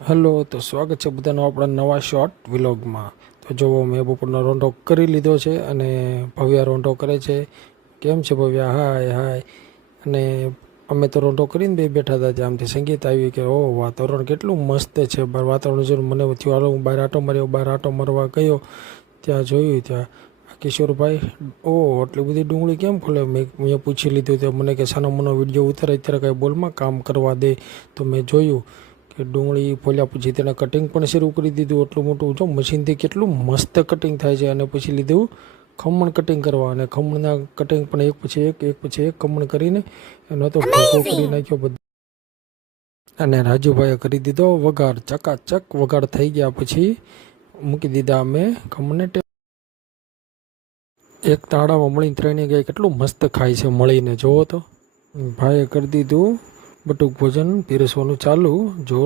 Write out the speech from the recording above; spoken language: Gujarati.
હેલો, તો સ્વાગત છે બધાનો આપણા નવા શોર્ટ વ્લોગમાં. તો જો મેં બપોરનો રોંઢો કરી લીધો છે અને ભવ્યા રોંઢો કરે છે. કેમ છે ભવ્યા? હાય હાય. અને અમે તો રોંઢો કરીને બે બેઠા હતા, ત્યાંથી સંગીત આવી કે ઓહ વાતાવરણ કેટલું મસ્ત છે. બહાર વાતાવરણ જોઈને મને થયું હાલો હું બહાર આટો માર્યો. બહાર આટો મારવા ગયો ત્યાં જોયું ત્યાં કિશોરભાઈ, ઓહ આટલી બધી ડુંગળી કેમ ખોલે? મેં પૂછી લીધું તો મને કે સાનો મનો વિડીયો ઉતારે અત્યારે કાંઈ બોલમાં કામ કરવા દે. તો મેં જોયું કે ડુંગળી ફોલ્યા પછી તેને કટિંગ પણ શરૂ કરી દીધું. એટલું મોટું જો મશીનથી કેટલું મસ્ત કટિંગ થાય છે. અને પછી લીધું ખમણ કટિંગ કરવા, અને ખમણના કટિંગ પણ એક પછી એક ખમણ કરીને એનો તો ભૂકો કરી નાખ્યો બધો. અને રાજુભાઈએ કરી દીધો વઘાર. ચકાચક વઘાર થઈ ગયા પછી મૂકી દીધા અમે ખમણને. એક તાળામાં મળીને ત્રણેય ગાય કેટલું મસ્ત ખાય છે મળીને, જોવો તો. ભાઈએ કરી દીધું બટુક ભોજન પીરસવાનું ચાલુ. જો